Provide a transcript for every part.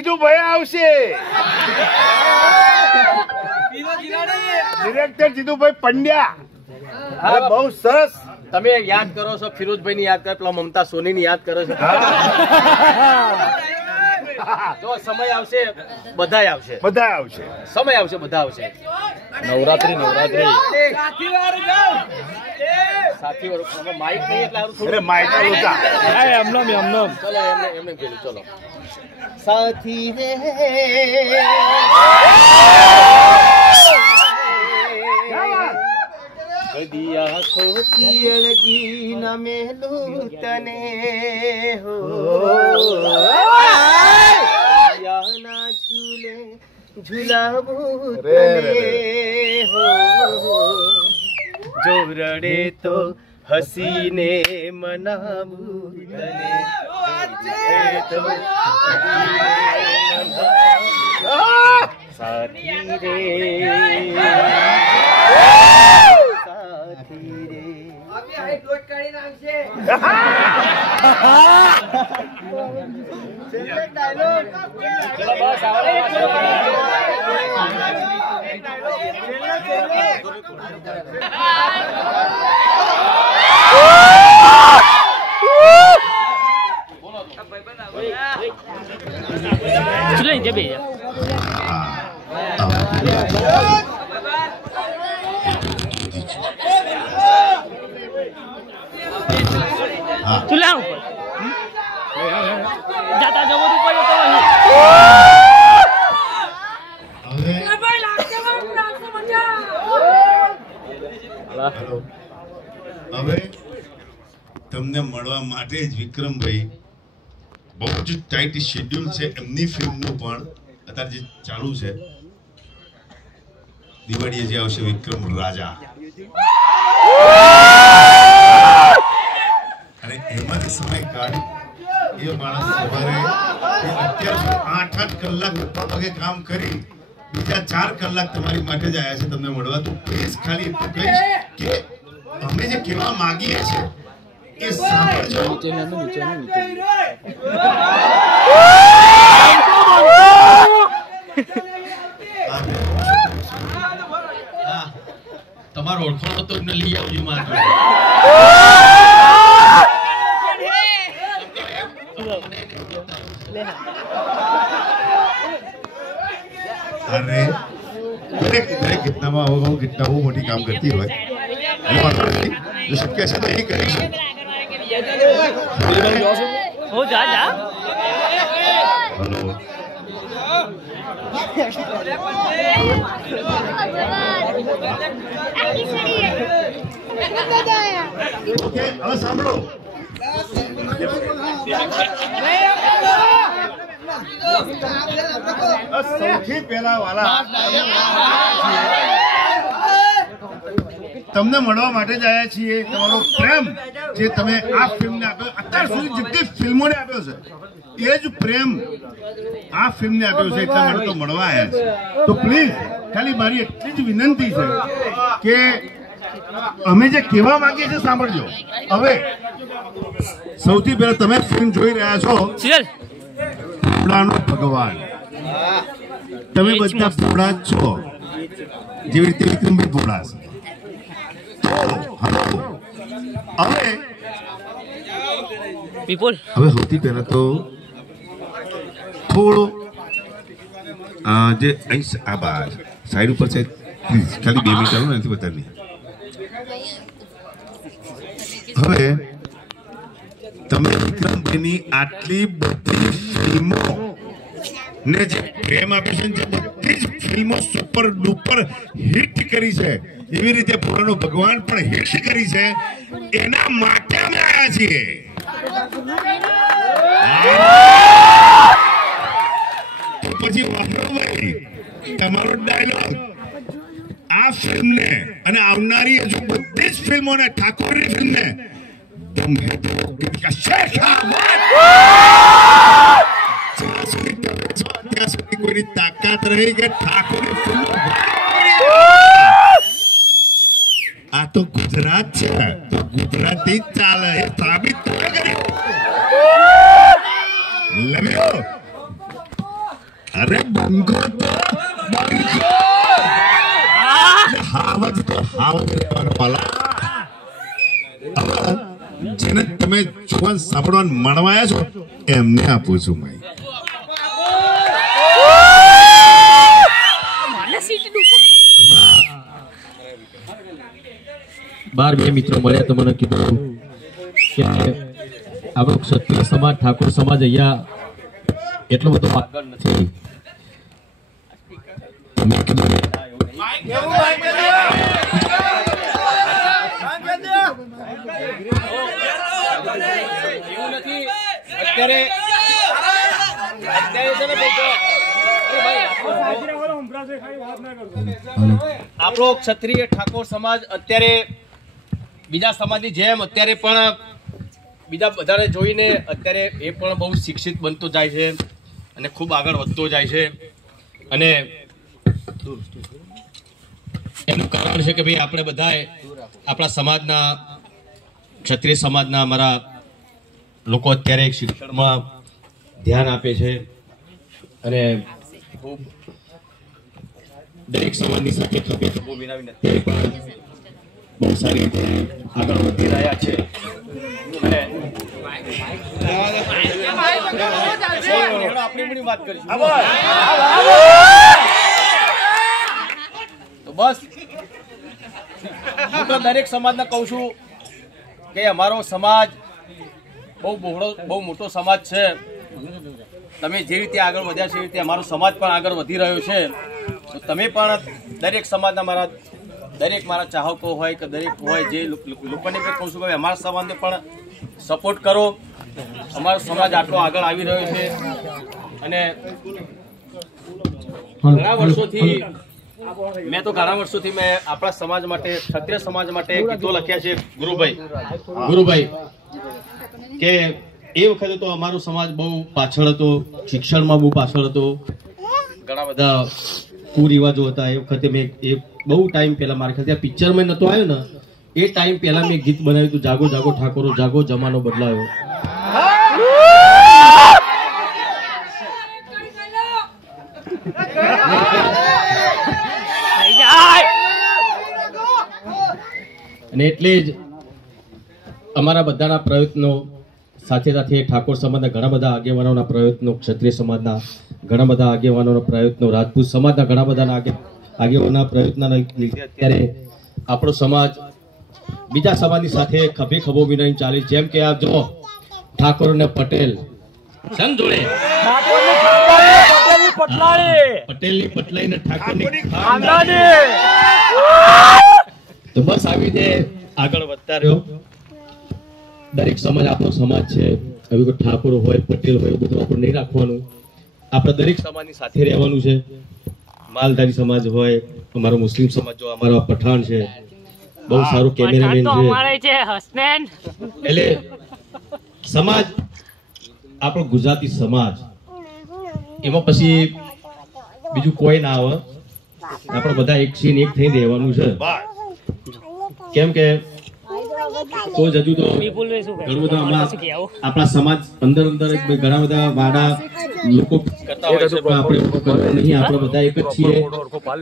જીતુભાઈ આવશે. ડિરેક્ટર જીતુભાઈ પંડ્યા. અરે બહુ સરસ. તમે યાદ કરો છો ફિરોજભાઈ ની યાદ કરો, પેલા મમતા સોની ની યાદ કરો છો. જો સમય આવશે બધા આવશે, બધા આવશે. સમય આવશે બધા આવશે. નવરાત્રી સાથી વાળું માઇક નહીં એટલે અરે માઇક લોચા. ચલો એમને કીધું ચલો સાથી રે કદી આંખોથી અળગી ન મેલું તને હો યાના ઝૂલે ઝુલાવું તને હો જો રડે તો હસીને મનાવું તને સાથી રે ચૂલા ઉપર જાતા જવો તો પડ્યો તો હવે તમને મળવા માટે જ વિક્રમભાઈ બહુ જ ટાઈટ શેડ્યુલ છે એમની ફિલ્મનું પણ અત્યારે જે ચાલુ છે દિવાળીએ જે આવશે વિક્રમ રાજા અને એમાં સમય કાઢી એ માણસ સવારે અત્યારે 8 કલાક પગે કામ કરી બીજા 4 કલાક તમારી માટે જ આવ્યા છે તમને મળવા. તો પ્લીઝ ખાલી એટલું કહીશ કે અમે જે કહેવા માંગીએ છીએ એ સાંભળજો. તમારો ઓળખાણો તો અમને લઈ આવજો માત્ર. अरे दरेक घटनाમાં હું ઘટના બહુ મોટી કામ કરતી હોય जो शक्य ऐसा नहीं करें हो जा हेलो ओके अब सांभळो સૌથી પહેલા વાલા તમને મળવા માટે જ આવ્યા છીએ. તમારો પ્રેમ જે તમે આ ફિલ્મને આપ્યો, અત્યાર સુધી જેટલી ફિલ્મોને આપ્યો છે એ જ પ્રેમ આ ફિલ્મને આપ્યો છે, એટલા માટે તો મળવા આવ્યા છે. તો પ્લીઝ ખાલી મારી એટલી જ વિનંતી છે કે અમે જે કહેવા માંગીએ છીએ સાંભળજો. હવે સૌથી પહેલા તમે ફિલ્મ જોઈ રહ્યા છો ભોળાનો ભગવાન. તમે બધા ભોળા જ છો જેવી રીતે વિક્રમભાઈ ભોળા છે. હવે સૌથી પહેલા તો થોડો જે અહીં આ બાર સાઈડ ઉપર છે ખાલી 2 મિનિટ ચાલો નથી બતાવી. હવે તમે વિક્રમભાઈની આટલી બધી ફિલ્મો ને જે પ્રેમ આપ્યો છે, જે બધી જ ફિલ્મો સુપર ડુપર હિટ કરી છે, એવી રીતે ભોળાનો ભગવાન પણ હિટ કરી છે. એના માટે અમે આવ્યા છીએ. તો પછી વાહભાઈ તમારો ડાયલોગ આ ફિલ્મને અને આવનારી હજુ બધી જ ફિલ્મોને, ઠાકોરની ફિલ્મને દમ હે તો ત્યાં સુધી કોઈની તાકાત રહી કે ઠાકોરની ફિલ્મ. આ તો ગુજરાત છે, તો ગુજરાતી જ ચાલે એ સાબિત તમે કરી લમ્યો. અરે બંકો હાવજ તો હાવજ રહેવાનો પાલા. જેને તમે જોવા સાંભળવા મળવાયા છો એમને આપું છું ભાઈ. 12 મિત્રો મળ્યા તો મને કીધું કે આપણો ક્ષત્રિય સમાજ ઠાકોર સમાજ અહીંયા એટલો બધો આગળ નથી. મેં કીધું એવું નથી અત્યારે આપણો ક્ષત્રિય ઠાકોર સમાજ અત્યારે બીજા સમાજની જેમ અત્યારે પણ બીજા બધાને જોઈને અત્યારે એ પણ બહુ શિક્ષિત બનતો જાય છે અને ખૂબ આગળ વધતો જાય છે. અને એનું કારણ છે કે ભાઈ આપણે બધાએ આપણા સમાજના ક્ષત્રિય સમાજના અમારા લોકો અત્યારે શિક્ષણમાં ધ્યાન આપે છે અને ખૂબ દરેક સમાજની સાથે ખભે ખભો મિલાવીને અત્યારે પણ બહુ સારી રીતે આગળ વધી રહ્યા છે. આપણી વાત કરીશું તો બસ હું તો દરેક સમાજને કહું છું કે અમારો સમાજ બહુ મોટો સમાજ છે. તમે જે રીતે આગળ વધ્યા છે એ રીતે અમારો સમાજ પણ આગળ વધી રહ્યો છે. તો તમે પણ દરેક સમાજના દરેક મારા ચાહકો હોય કે દરેક હોય જે લોકોને પણ કહું છું કે અમારા સમાજને પણ સપોર્ટ કરો. અમારો સમાજ આટલો આગળ આવી રહ્યો છે અને ઘણા વર્ષોથી મેં આપણા સમાજ માટે ક્ષત્રિય સમાજ માટે ગીતો લખ્યા છે. ગુરુભાઈ કે એ વખતે તો અમારો સમાજ બહુ પાછળ હતો, શિક્ષણમાં બહુ પાછળ હતો, ઘણા બધા કુરિવાજો હતા. એ વખતે મેં એ બહુ ટાઈમ પહેલા મારા ખ્યાલથી પિક્ચરમાં નતો આવ્યો ને એ ટાઈમ પહેલા મેં ગીત બનાવ્યું હતું, જાગો જાગો ઠાકોરો જાગો જમાનો બદલાયો. અને એટલે જ અમારા બધાના પ્રયત્નો સાથે સાથે ઠાકોર સમાજના ઘણા બધા આગેવાનોના પ્રયત્નો, ક્ષત્રિય સમાજના ઘણા બધા આગેવાનોના પ્રયત્નો, રાજપૂત સમાજના ઘણા બધા આગેવાનોના પ્રયત્નના લીધે અત્યારે આપણો સમાજ બીજા સમાજની સાથે ખભે ખભો મિલાવીને ચાલે. જેમ કે આપ જો ઠાકોર અને પટેલ સંગ જોડે પટેલની પટલાઈ ને ઠાકોરની તો બસ આવી રીતે આગળ વધતા રહ્યો. દરેક સમાજ આપણો સમાજ છે. હવે કોઈ ઠાકોર હોય પટેલ હોય બધું આપણે નહીં રાખવાનું. આપણે દરેક સમાજની સાથે રહેવાનું છે. માલધારી સમાજ હોય, અમારો મુસ્લિમ સમાજ જો અમારો પઠાણ છે, બહુ સારું કેમેરામેન છે. એટલે સમાજ આપણો ગુજરાતી સમાજ એમાં પછી બીજું કોઈ ના આવે. આપણે બધા એક થી એક થઈ રહેવાનું છે. કેમ કે તો જ હજુ તો ઘણું બધા આપણા સમાજ અંદર ઘણા બધા વાડા લોકો કરતા હોય છે, પણ આપણે એવું કરવું નહીં. આપણે બધા એક જ છીએ.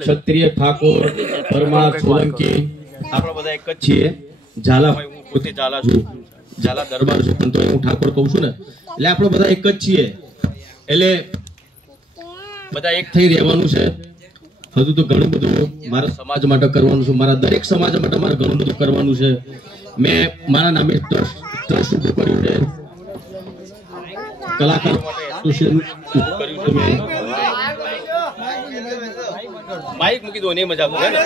ક્ષત્રિય, ઠાકોર, પરમાર, સોલંકી આપણે બધા એક જ છીએ. ઝાલા હોય, હું પોતે ઝાલા છું, ઝાલા દરબાર છું, પણ તો હું ઠાકોર કહું છું ને. એટલે આપણે બધા એક જ છીએ. એટલે બધા એક થઈ રહેવાનું છે. હજુ તો ઘણું બધું મારા સમાજ માટે કરવાનું છે. મારા દરેક સમાજ માટે મારે ઘણું બધું કરવાનું છે. મેં મારા નામે ટ્રસ્ટ ઉભું કર્યું છે. કલાકારો માટે એસોસિએશન ઉભું કર્યું છે. મેં માઇક મૂકી દો ને મજા આવે ને.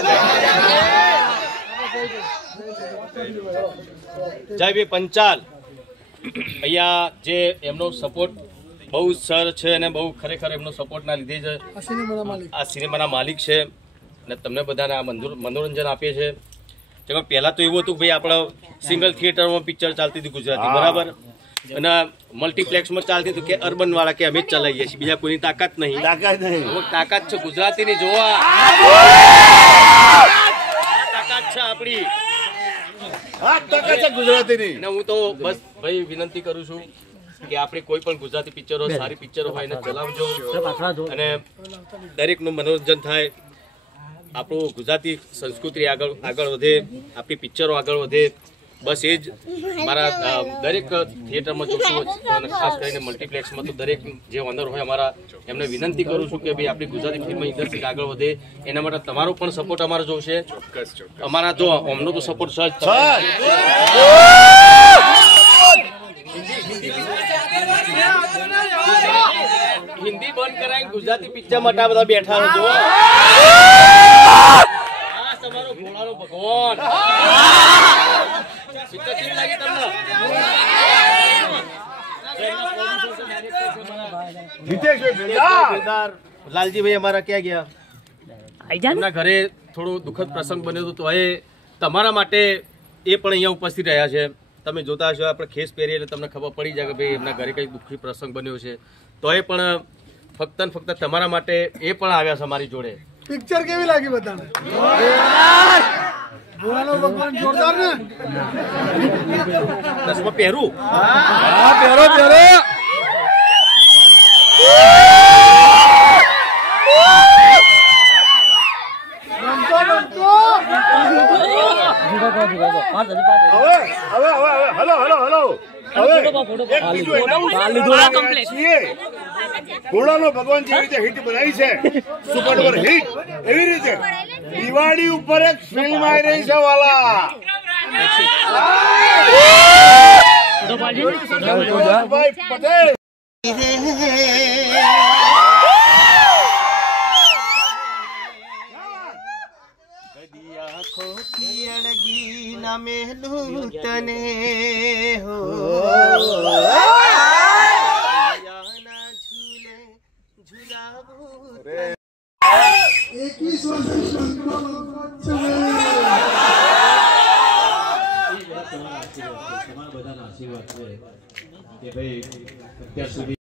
જયભાઈ પંચાલ અહીંયા જે એમનો સપોર્ટ બહુ સર છે અને બહુ ખરેખર એમનો સપોર્ટના લીધે જ આ સિનેમાના માલિક છે અને તમને બધાને આ મનોરંજન આપે છે. જેમાં પહેલાં તો એવું હતું કે ભાઈ આપણે સિંગલ થિયેટરમાં પિક્ચર ચાલતી હતી ગુજરાતી, બરાબર, અને મલ્ટીપ્લેક્સમાં ચાલતી હતું કે અર્બન વાળા કે અમે જ ચલાવીએ છીએ, બીજા કોઈની તાકાત નહીં. તાકાત છે ગુજરાતીની. જોવા તાકાત છે આપણી ગુજરાતીની. અને હું તો બસ ભાઈ વિનંતી કરું છું કે આપણી કોઈ પણ ગુજરાતી પિક્ચરો સારી પિક્ચરો હોય એને ચલાવજો અને દરેકનું મનોરંજન થાય, આપણું ગુજરાતી સંસ્કૃતિ આગળ વધે, આપણી પિક્ચરો આગળ વધે. બસ એ જ મારા દરેક થિયેટરમાં જોશું અને ખાસ કરીને મલ્ટીપ્લેક્સમાં તો દરેક જે ઓનર હોય અમારા એમને વિનંતી કરું છું કે ભાઈ આપણી ગુજરાતી ફિલ્મ ઇન્ડસ્ટ્રી આગળ વધે એના માટે તમારો પણ સપોર્ટ અમારે જોશે. અમારા જો અમનો તો સપોર્ટ છે હિન્દી બંધ કરાય ગુજરાતી પિક્ચર માટે બધા બેઠા છો. તમારો ભોળાનો ભગવાન પિક્ચર કેવી લાગી તમને? લાલજીભાઈ અમારા ક્યાં ગયા? એમના ઘરે થોડો દુઃખદ પ્રસંગ બન્યો હતો, તો એ તમારા માટે એ પણ અહીંયા ઉપસ્થિત રહ્યા છે. તમે જોતા હશો આપણે ખેસ પહેરીએ એટલે તમને ખબર પડી જાય કે ભાઈ એમના ઘરે કઈ દુઃખી પ્રસંગ બન્યો છે, તો એ પણ ફક્ત ને ફક્ત તમારા માટે એ પણ આવ્યા છે અમારી જોડે. પિક્ચર કેવી લાગી બધાને? ભોળાનો ભગવાન જોરદાર ને? ચશ્મા પહેરું? હા, પહેરો પહેરો. ભોળાનો ભગવાન જેવી રીતે હિટ બનાવી છે, સુપર ડુપર હિટ, એવી રીતે દિવાળી ઉપર એક ફિલ્મ આવી રહી છે વાલા. ભાઈ પટેલ તને હો બધાના આશીર્વાદ છે કે ભાઈ અત્યાર સુધી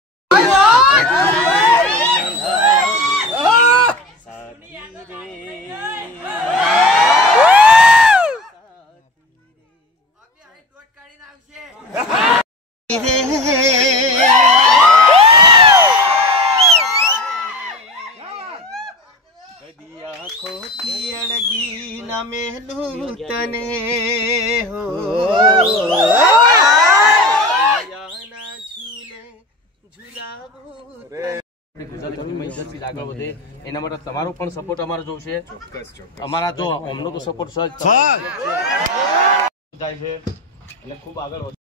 તને હો આગળ વધે એના માટે તમારો પણ સપોર્ટ અમારે જોશે. અમારા જો અમનો તો સપોર્ટ થાય છે અને ખૂબ આગળ વધે.